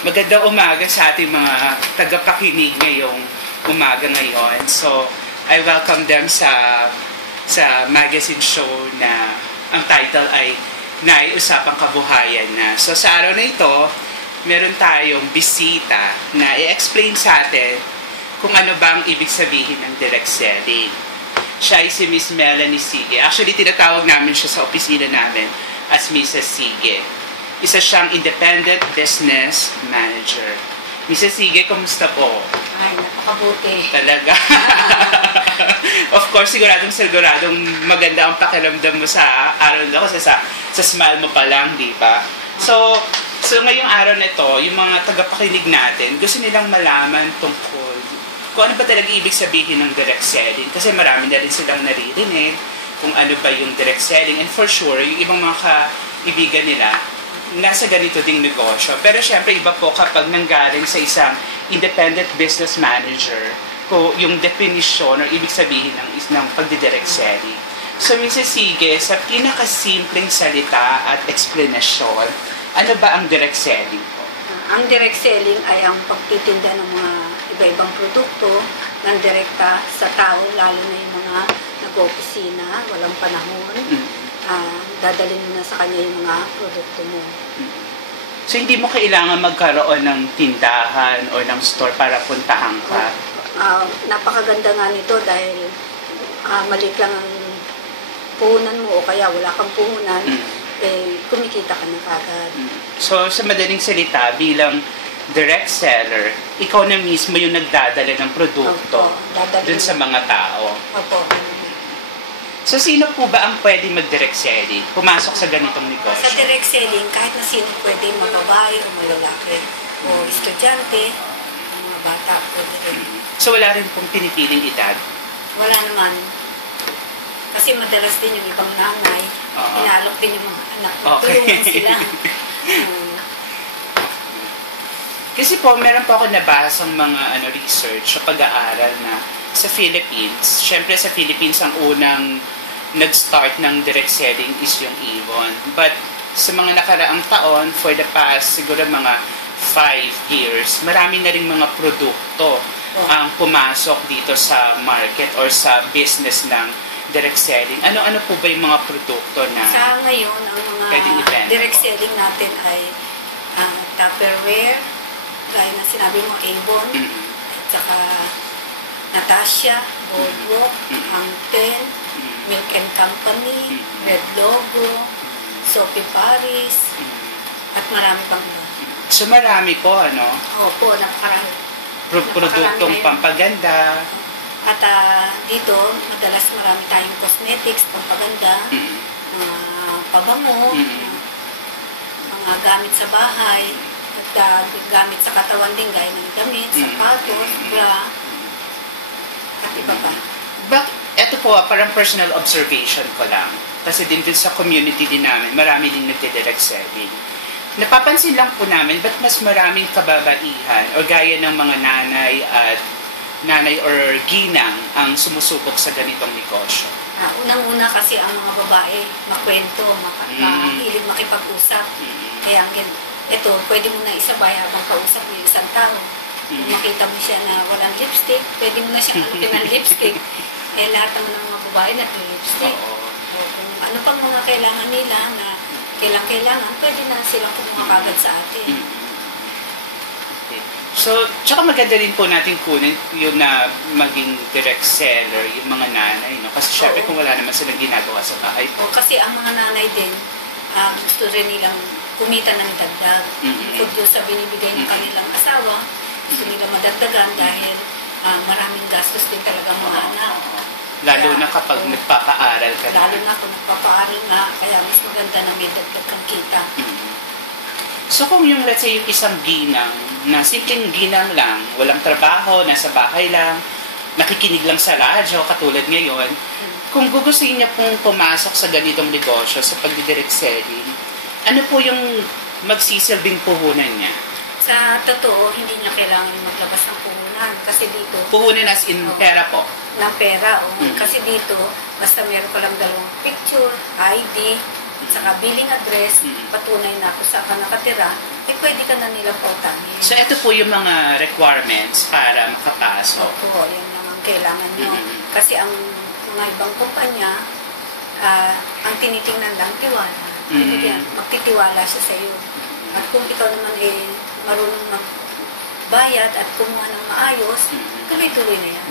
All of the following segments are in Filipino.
Magandang umaga sa ating mga tagapakinig ngayong umaga ngayon. So, I welcome them sa magazine show na ang title ay Naiusapang Kabuhayan na. So, sa araw na ito, meron tayong bisita na i-explain sa atin kung ano ba ang ibig sabihin ng direct selling. Siya ay si Miss Melanie Sige. Actually, tinatawag namin siya sa opisina namin as Mrs. Sige. Isa siyang independent business manager. Mrs. Sige, kumusta po? Ay, napakabuti. Talaga. Of course, siguradong maganda ang pakiramdam mo sa araw na kasi sa smile mo pa lang, di ba? So ngayong araw na ito, yung mga tagapakinig natin, gusto nilang malaman tungkol kung ano ba talaga ibig sabihin ng direct selling. Kasi marami na rin silang naririnig kung ano ba yung direct selling. And for sure, yung ibang mga kaibigan nila, nasa ganito ding negosyo. Pero syempre, iba po kapag nanggaling sa isang independent business manager kung yung definition or ibig sabihin ng pagdidirect selling. So, Mrs. Sige, sa pinakasimpleng salita at explanation, ano ba ang direct selling po? Ang direct selling ay ang pagtitinda ng mga iba-ibang produkto ng direkta sa tao, lalo na yung mga nag-opisina, walang panahon. Dadalhin mo na sa kanya yung mga produkto mo. So, hindi mo kailangan magkaroon ng tindahan o ng store para puntahan ka? Napakaganda nga nito dahil maliit lang ang puhunan mo o kaya wala kang puhunan, kumikita ka na kagad. So, sa madaling salita, bilang direct seller, ikaw na mismo yung nagdadala ng produkto dun sa mga tao. Opo. So, sino po ba ang pwede mag-direct selling? Pumasok sa ganitong negosyo? Sa direct selling, kahit na sino pwede, mababae o malalaki, o estudyante, o mga bata, pwede rin. So, wala rin pong pinipiling edad? Wala naman. Kasi madalas din yung ibang nanay, inaalok din yung mga anak, tulungan sila. Kasi po, meron po ako nabasang mga research sa pag-aaral na sa Philippines, syempre sa Philippines ang unang nag-start ng direct selling is yung Avon. But sa mga nakaraang taon, for the past siguro mga 5 years, marami na rin mga produkto ang pumasok dito sa market or sa business ng direct selling. Ano-ano po ba yung mga produkto na sa ngayon, ang mga direct selling natin ay Tupperware, gaya na sinabi mo, Avon, at saka Natasha, Boardwalk, Hangten, Milk and Company, Red Logo, Sophie Paris, at marami pang iba. So marami po, Opo, napakarami. Produktong pampaganda. At dito, madalas marami tayong cosmetics, pampaganda, pabango, mga gamit sa bahay, at gamit sa katawan din, gaya ng damit, sapatos, bra, at iba pa. Ito po, parang personal observation ko lang. Kasi din sa community din namin, marami din nagde-direct selling. Napapansin lang po namin, ba't mas maraming kababaihan o gaya ng mga nanay or ginang ang sumusubok sa ganitong negosyo? Unang-una kasi ang mga babae, makwento, hilig makipag-usap. Kaya ito, pwede mo na isabay habang kausap mo yung isang tao. Kung makita mo siya na walang lipstick, pwede mo na siyang alutin ng lipstick. Lahat ng mga babae nag-lipstick. Kung ano pang mga kailangan nila na kailangan, pwede na silang kumuha kagad sa atin. So, tsaka maganda rin po natin kunin yung na maging direct seller, yung mga nanay, Kasi syempre kung wala naman silang ginagawa sa bahay po. Kasi ang mga nanay din, gusto rin nilang kumita ng dagdag. Kung Diyos sa binibigay ng kanilang asawa, gusto nila madagdagan dahil maraming gastos din talaga mga anak. Lalo na kapag nagpapaaral ka Lalo na kung nagpapaaral nga, kaya mas maganda na may dagdag kang kita. So kung yung, let's say, yung isang ginang, na simpleng ginang lang, walang trabaho, nasa bahay lang, nakikinig lang sa radyo, katulad ngayon, kung gugustuhin niya pong pumasok sa ganitong negosyo, sa pagdidirect selling, ano po yung magsisilbing puhunan niya? Sa totoo, hindi niya kailangan maglabas ng puhunan. Kasi dito... Puhunan as in pera po? Ng pera, Kasi dito, basta meron ka lang dalawang picture, ID, at saka billing address, patunay na kung saan ka nakatira, pwede ka na nilang pautangin. So, ito po yung mga requirements para makapasok. Oo, yan naman kailangan nyo. Kasi ang mga ibang kumpanya, ang tinitingnan lang, tiwala. Magtitiwala siya sa iyo. At kung ikaw naman marunong magbayad at kumuha ng maayos, tuloy-tuloy na yan.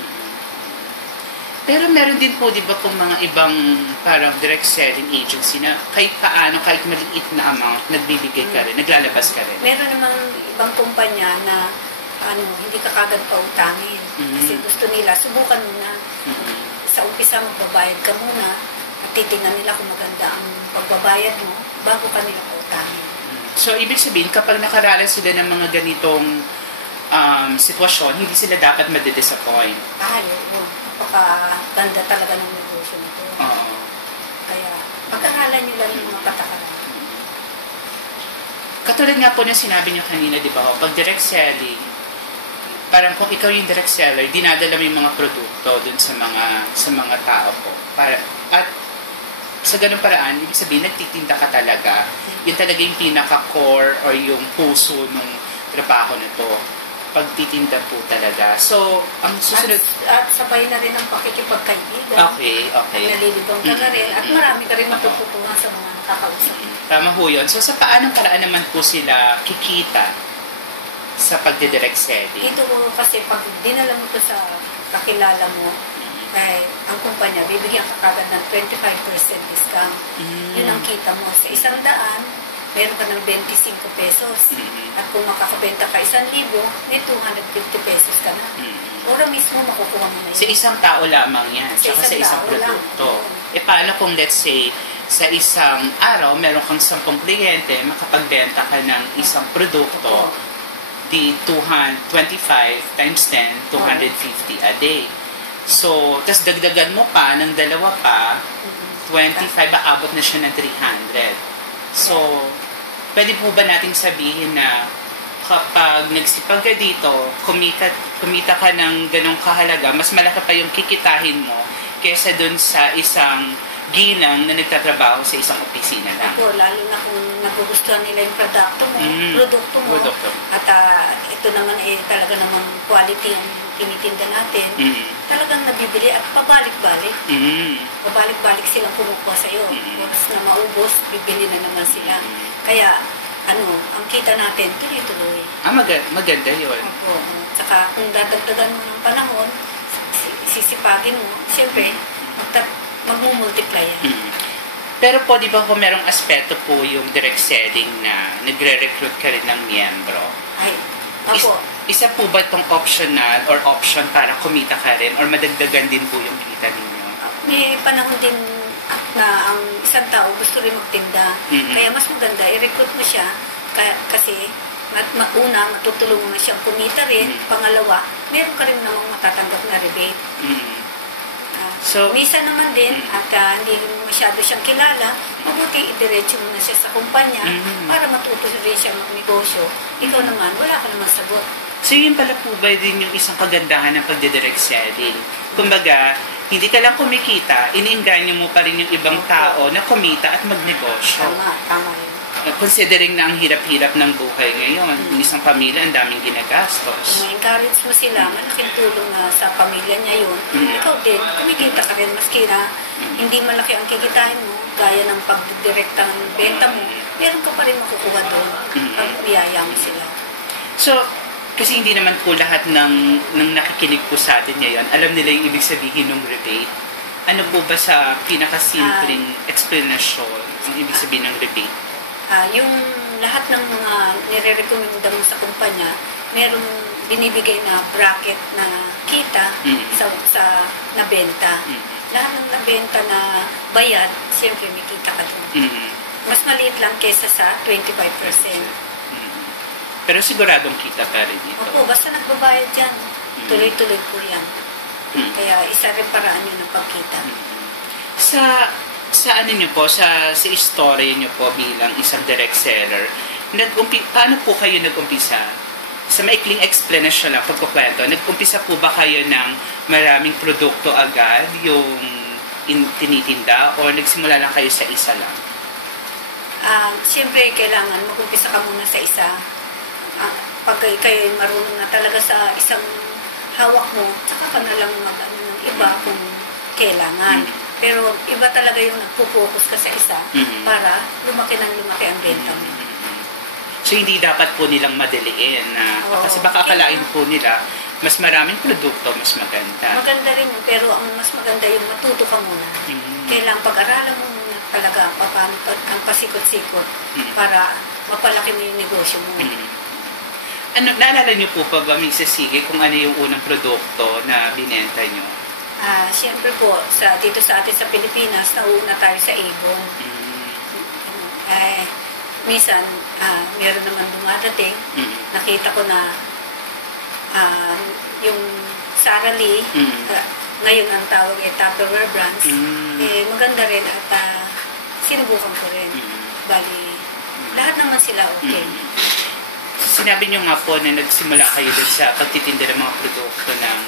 Pero meron din po, di ba, kung mga ibang parang direct selling agency na kahit paano, kahit maliit na amount, nagbibigay ka rin, naglalabas ka rin. Meron namang ibang kumpanya na hindi ka kagad pautangin. Kasi gusto nila, subukan muna. Sa umpisa, magbabayad ka muna at titingnan nila kung maganda ang pagbabayad mo bago ka nila pautangin. So, ibig sabihin, kapag nakaranas sila ng mga ganitong sitwasyon, hindi sila dapat madidisappoint. Oo. Napakaganda talaga ng negosyo nito. Kaya, pag-aralan nyo lang yung mga patakaran. Katulad nga po na sinabi nyo kanina, di ba, pag direct selling, parang kung ikaw yung direct seller, dinadala mo yung mga produkto dun sa mga tao po. At sa ganung paraan, ibig sabihin, nagtitinda ka talaga. Yun talaga yung pinaka-core or yung puso ng trabaho na to. Pagtitinda po talaga. So, ang susunod... At sabay na rin ang pakikipagkaibigan. Okay. Nalilibang ka na rin. At marami ka rin matututunan sa mga nakakausap. Tama ho yun. So, sa paanong paraan naman po sila kikita sa pagdidirect selling? Ito kasi pag dinala mo ito sa kakilala mo, ang kumpanya, bibigyan ka kagad ng 25% discount. Yun ang kita mo. Sa 100, meron ka ng 25 pesos. At kung makakabenta ka 1,000, may 250 pesos ka na. Ora mismo makukuha mo na yun. Sa isang tao lamang yan. Tsaka sa isang produkto. Paano kung let's say, sa isang araw, meron kang 10 kliyente, makapagbenta ka ng isang produkto, di 25 times 10, 250 a day. So, tas dagdagan mo pa ng dalawa pa, 25, aabot na siya ng 300. So, pwede po ba nating sabihin na kapag nagsipag ka dito, kumita ka ng ganong kahalaga, mas malaki pa yung kikitahin mo kesa dun sa isang ginang na nagtatrabaho sa isang opisina lang. Ako, lalo na kung nagugustuhan nila yung produkto mo. At ito naman talaga namang quality ang tinitinda natin. Talagang nabibili at pabalik-balik. Pabalik-balik silang kumukuha sa'yo. Once na maubos, bibili na naman sila. Kaya, ang kita natin, tuloy-tuloy. Maganda yun. Opo. Saka, kung dadagdagan mo ng panahon, sisipagin mo, siyempre, magmumultiply yan. Pero po, di ba po merong aspeto po yung direct selling na nagre-recruit ka rin ng miyembro? Ay, ako. Isa po ba itong optional or option para kumita ka rin or madagdagan din po yung kita ninyo? May panahon din na ang isang tao gusto rin magtinda. Kaya mas maganda, i-recruit mo siya kasi una, matutulungan na siyang kumita rin. Pangalawa, meron ka rin namang matatanggap na rebate. So, minsan naman din, at hindi masyado siyang kilala, mabuti idiretso mo na siya sa kumpanya para matuto rin siya magnegosyo. Ikaw naman, wala ka naman sagot. So, yun pala po ba din yung isang kagandahan ng pagdidirect selling? Kumbaga, hindi ka lang kumikita, iniinganyo mo pa rin yung ibang tao na kumita at magnegosyo. Tama yun. Considering na ang hirap-hirap ng buhay ngayon, isang pamilya, ang daming ginagastos. Ma-encourage mo sila, malaking tulong na sa pamilya niya yun. Ikaw din, kumikita ka rin, maski na hindi malaki ang kikitain mo, gaya ng pagdirekta ng benta mo, meron ka pa rin makukuha doon pag biyaya mo sila. So, kasi hindi naman po lahat ng nakikinig po sa atin ngayon, alam nila yung ibig sabihin ng rebate. Ano po ba sa pinakasimpleng explanation ang ibig sabihin ng rebate? Yung lahat ng mga nire-recommenda mo sa kumpanya, merong binibigay na bracket na kita sa nabenta. Lahat ng nabenta na bayad, siyempre may kita ka doon. Mas maliit lang kesa sa 25%. Pero siguradong kita pa rin dito. Opo, basta nagbabayad yan. Tuloy-tuloy po yan. Kaya isa rin paraan yun ng pagkita. Sa ano nyo po, sa story nyo po bilang isang direct seller, paano po kayo nag-umpisa? Sa maikling explanation lang, pagkukwento, nag-umpisa po ba kayo ng maraming produkto agad, yung tinitinda, o nagsimula lang kayo sa isa lang? Siyempre, kailangan mag-umpisa ka muna sa isa. Pag kayo marunong na talaga sa isang hawak mo, saka ka na lang mag-ano ng iba kung kailangan. Pero iba talaga yung nagpo-focus ka sa isa para lumaki ng lumaki ang benta mo. So, hindi dapat po nilang madaliin na, kasi baka akalain po nila, mas maraming produkto, mas maganda. Maganda rin yun, pero ang mas maganda yung matuto ka muna. Kailangan pag-aralan mo muna talaga paano ang pasikot-sikot para mapalaki mo yung negosyo mo. Naalala niyo po pa ba, Mrs. Sige, kung ano yung unang produkto na binenta niyo? Siyempre po, dito sa atin sa Pilipinas, nauna tayo sa Avon. Minsan, meron naman dumadating. Nakita ko na yung Sara Lee, ngayon ang tawag ay Tupperware Brands. Maganda rin at sinubukan ko rin. Bali, lahat naman sila okay. Sinabi niyo nga po na nagsimula kayo dun sa pagtitinda ng mga produkto ng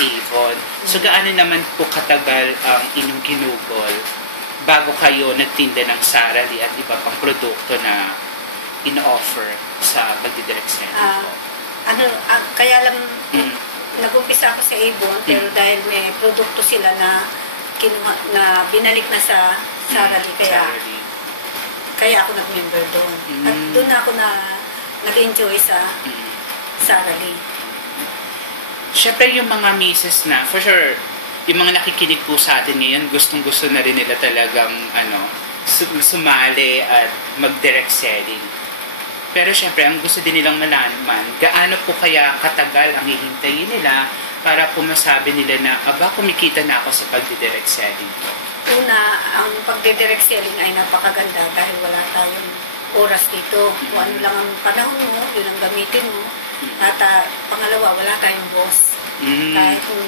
Avon. So, gaano naman po katagal ang inyong ginugol bago kayo nagtinda ng Sara Lee at iba pang produkto na in-offer sa pagdidirect center? Kaya lang nag-umpisa ako sa Avon, pero dahil may produkto sila na binalik na sa Sara Lee, kaya ako nag-member doon. At doon ako nag-enjoy sa Sara Lee. Siyempre yung mga misis na, for sure, yung mga nakikinig po sa atin ngayon, gustong-gusto na rin nila talagang sumali at mag-direct selling. Pero siyempre, ang gusto din nilang malaman, gaano po kaya katagal ang hihintayin nila para po masabi nila na, kumikita na ako sa pag-direct selling ko. Una, ang pag-direct selling ay napakaganda dahil wala tayong oras dito. Kung ano lang ang panahon mo, yun ang gamitin mo. At pangalawa, wala tayong boss. Kahit kung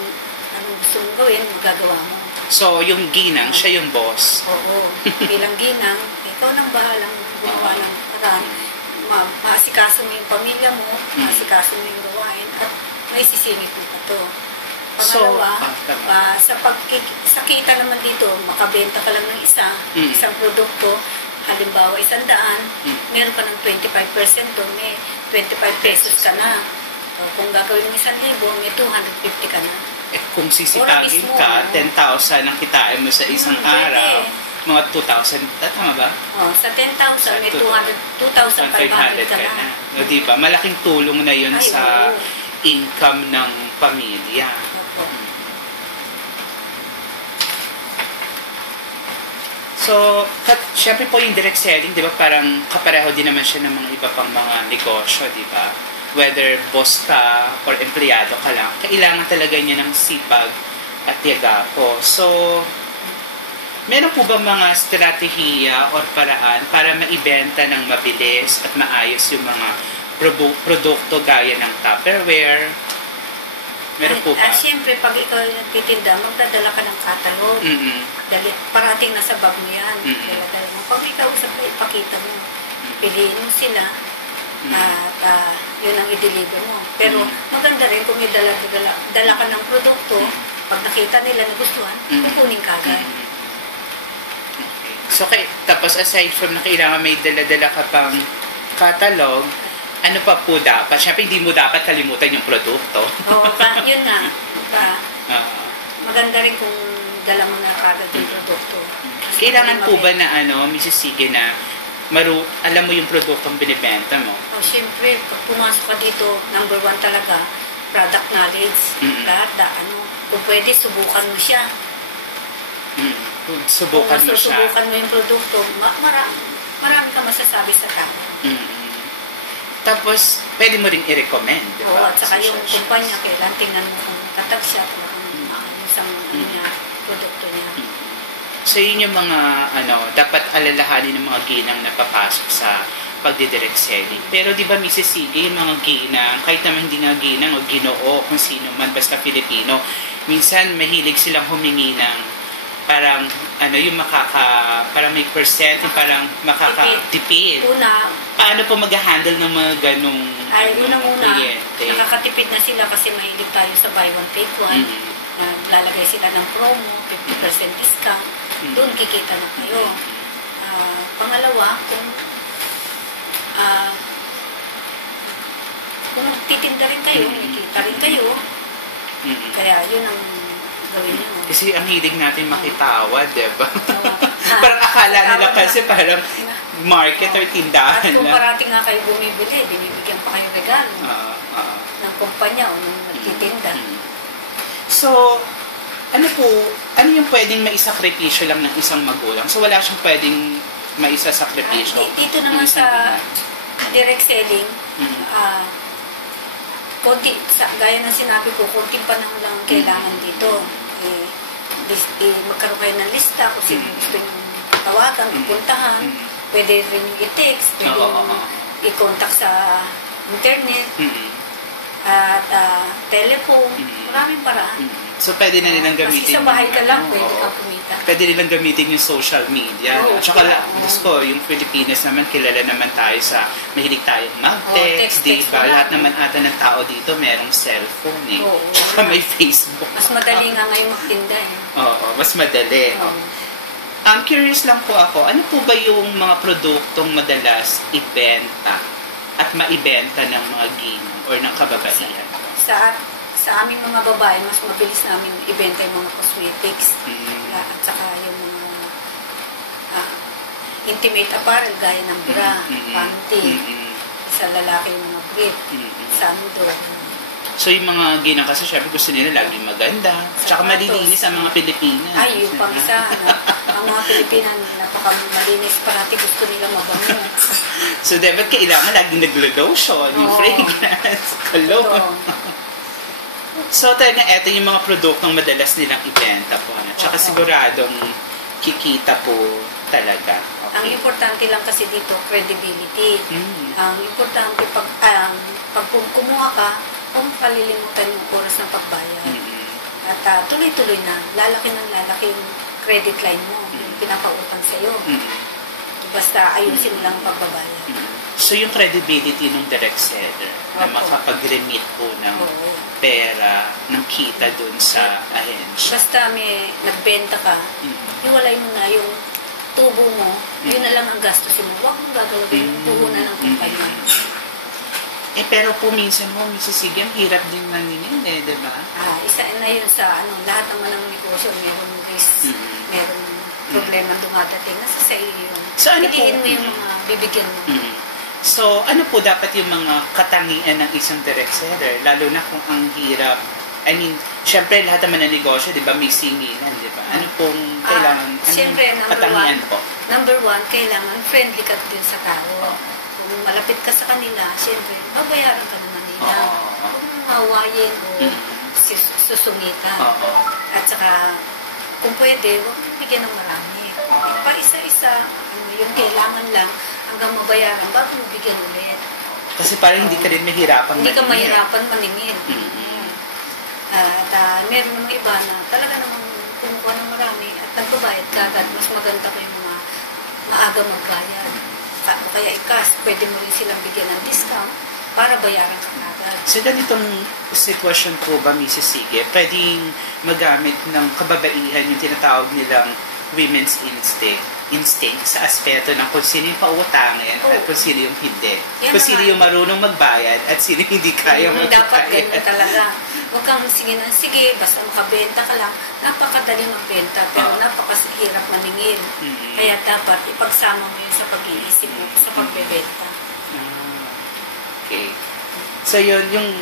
anong gusto mong gawin, magagawa mo. So, yung ginang, siya yung boss? Oo. Bilang ginang, ikaw nang bahalang gumawa ng paraan. Maasikaso mo yung pamilya mo, maasikaso mo yung gawain, at may sisingit mo pa ito. Pangalawa, sa kita naman dito, makabenta ka lang ng isang produkto, halimbawa 100, meron ka ng 25% doon, may 25 pesos ka na. So, kung gagawin mo 1,000, may 250 ka na. Kung sisipagin ka, 10,000 ang kitain mo sa isang araw, mga 2,000, tama ba? Sa 10,000, may 2,500 ka na. Diba? Malaking tulong na yun sa income ng pamilya. So, syempre po yung direct selling, di ba, parang kapareho din naman siya ng mga iba pang mga negosyo, di ba? Whether boss ka or empleyado ka lang, kailangan talaga niya ng sipag at tiyaga po. So, meron po ba mga estratehiya or paraan para maibenta ng mabilis at maayos yung mga produkto gaya ng Tupperware? Meron po ba? Siyempre, pag ikaw nagtitinda, magdadala ka ng catalog. Parating na sa bag mo yan. Dala-dala mo. Pag may kausap mo, ipakita mo. Piliin mo sila. At yun ang i-deliver mo. Pero maganda rin kung may dala ka ng produkto, pag nakita nila na gustuhan, kukunin ka agad. So, tapos aside from na kailangan may dala-dala ka pang catalog, ano pa po dapat? Siyempre, hindi mo dapat kalimutan yung produkto. Oo, yun nga. Maganda rin kung dala mo na kagad yung produkto. Kailangan po ba na, Mrs. Sige, na alam mo yung produktong binibenta mo? Siyempre, pag pumasok ka dito, number 1 talaga, product knowledge. Lahat, kung pwede, subukan mo siya. Subukan mo siya. Subukan mo yung produkto, marami ka masasabi sa tao. Tapos, pwede mo rin i-recommend, di ba? Oo, at saka yung kumpanya, kailan tingnan mo kung tatag siya, kung maayos ang produkto niya. So, yun yung mga, dapat alalahanin ng mga ginang na papasok sa pagdidirect selling. Pero, di ba, Mrs. Sige, yung mga ginang, kahit naman hindi nga ginang o ginoo, kung sino man, basta Filipino, minsan, mahilig silang humingi ng parang yung parang may percent, parang makakatipid. Una, paano po mag-handle ng mga ganong kliyente? Nakakatipid na sila kasi mahilig tayo sa buy one take one. Lalagay sila ng promo, 50% discount. Doon kikita na kayo. Pangalawa, kung titinda rin kayo, nakikita rin kayo, kaya yun ang gawin nyo. Kasi ang hilig natin makitawad, diba? Parang akala nila kasi parang market or tindahan. At kung parating nga kayo bumibili, binibigyan pa kayo regalo ng kumpanya o ng nagtitinda. So, ano yung pwedeng maisakripisyo lang ng isang magulang? So, wala siyang pwedeng maisasakripisyo? Dito naman sa direct selling, gaya ng sinabi ko, konting panahon lang kailangan dito. Magkaroon kayo ng lista kung sino gusto nyo tawagan, ipuntahan. Pwede rin i-text, pwede i-contact sa internet, at telephone, maraming paraan. So, pwede na nilang gamitin. Kasi sa bahay ka lang, pwede kang kumita. Pwede nilang gamitin yung social media. At saka, yung Pilipinas naman, kilala naman tayo sa mahilig tayong mag-text, diba? Lahat naman ata ng tao dito merong cellphone eh. Tsaka may Facebook. Mas madali nga ngayon magtinda eh. Oo, mas madali. Curious lang po ako, ano po ba yung mga produktong madalas ibenta at maibenta ng mga ginang or ng kababaihan? Sa aming mga babae, mas mabilis namin ibenta yung mga cosmetics at saka yung mga intimate apparel gaya ng bra, panty, sa lalaki yung mga brief, sando. So yung mga ginang kasi syempre gusto nila laging maganda. Tsaka malilinis ang mga Pilipinas. Ay, yung pang isa. Ang mga Pilipinas, napaka-malinis. Parati gusto nila mabango. So dapat kailangan laging naglo-lotion, yung fragrance, cologne. So talaga eto yung mga produktong madalas nilang ibenta po. Tsaka siguradong kikita po talaga. Okay. Ang importante lang kasi dito, credibility. Ang importante pag kumuha ka, kung palilimutan yung oras ng pagbayad. At tuloy-tuloy na, lalaki yung credit line mo, yung pinapautang sa'yo. Basta ayusin mo lang pagbabayad. So yung credibility ng direct seller na makapag-remit po ng pera, ng kita dun sa ahensya. Basta may nagbenta ka, iwalay mo na yung tubo mo, yun na lang ang gastusin mo. Huwag mong gagalawin yung puhunan ng kumpanya. Pero po minsan mo, Mrs. Sige, ang hirap din naningin di ba? Isa na yun sa lahat naman ng negosyo, mayroong risk, mayroong problema dumadating. Nasa sa iyo yun. So, piliin mo yung mga bibigyan mo. So, ano po dapat yung mga katangian ng isang direct seller? Lalo na kung ang hirap. I mean, syempre lahat naman ng negosyo, di ba, may singilan, di ba? Ano pong kailangan? Siyempre, katangian po? Number one, kailangan friendly ka din sa tao. Kung malapit ka sa kanila, siyempre, babayaran ka naman nila. Kung mawayin o susungitan. At saka, kung pwede, huwag mong bigyan ng marami. Pa isa-isa, yung kailangan lang, hanggang mabayaran, bago mo bigyan ulit. Kasi parang hindi ka rin mahirapan maningin. Hindi ka mahirapan maningin. At meron namang iba na talaga namang kumukuha ng marami at nagbabayad ka agad. Mas maganda ko yung mga maaga magbayad. Kaya ikas, pwede mo rin silang bigyan ng discount para bayaran ka agad. So, ganitong sitwasyon po ba, Mrs. Sige, pwedeng magamit ng kababaihan yung tinatawag nilang women's instinct sa aspeto ng kung sino yung pautangin at kung sino yung hindi. Kung sino yung marunong magbayad at sino hindi kaya magbayad. Dapat ganun talaga. Huwag kang sige, basta makabenta ka lang. Napakadali magbenta, pero napakahirap maningil. Kaya dapat ipagsama mo yun sa pag-iisip mo, sa pagbebenta. Okay. So yun, yung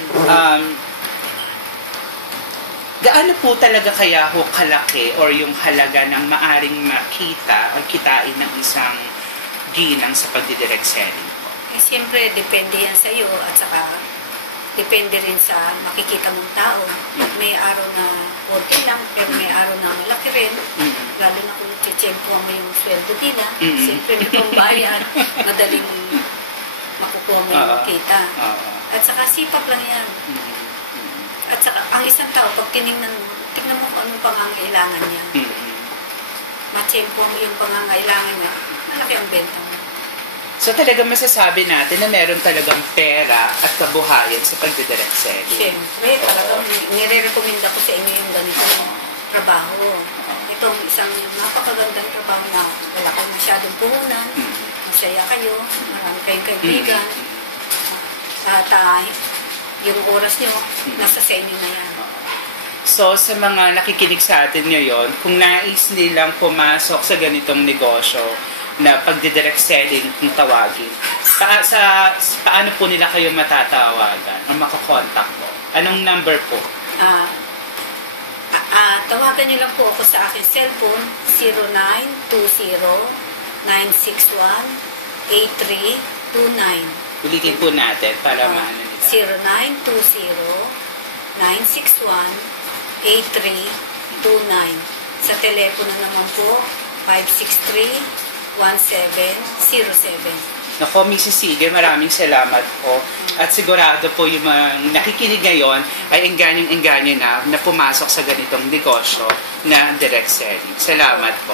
gaano po talaga kaya ho kalaki or yung halaga ng maaring makita o kitain ng isang ginang sa pagdidirect selling? Siyempre, depende yan sa iyo at saka depende rin sa makikita mong tao. May araw na konti lang, pero may araw na malaki rin. Lalo na kung tiyempo mo yung sweldo nila. Siyempre, nitong bayan, madaling makukuha mo yung makita. At saka sipag lang yan. At saka, ang isang tao, pag tignan mo kung anong pangangailangan niya. Matiyempo mo yung pangangailangan niya, malaki ang benta mo. So talaga masasabi natin na meron talagang pera at kabuhayan sa pagdidirect selling. Siyempre, talagang nire-recommenda ko sa inyo yung ganito. trabaho. Itong isang napakagandang trabaho na wala kayong masyadong puhunan, masaya kayo, marami kayong kaibigan, at yung oras nyo, nasa sa inyo na yan. So, sa mga nakikinig sa atin ngayon, kung nais nilang pumasok sa ganitong negosyo na pagdidirect selling kung tawagin, paano po nila kayo matatawagan o makakontak po? Anong number po? Tawagan niyo lang po ako sa aking cellphone, 0920-961-8329. Ulitin po natin para maano nila. 0920-961-8329. Sa telepono naman po, 563-1707. Nako, Mrs. Sige, maraming salamat po. At sigurado po yung mga nakikinig ngayon ay engganyo na pumasok sa ganitong negosyo na direct selling. Salamat po.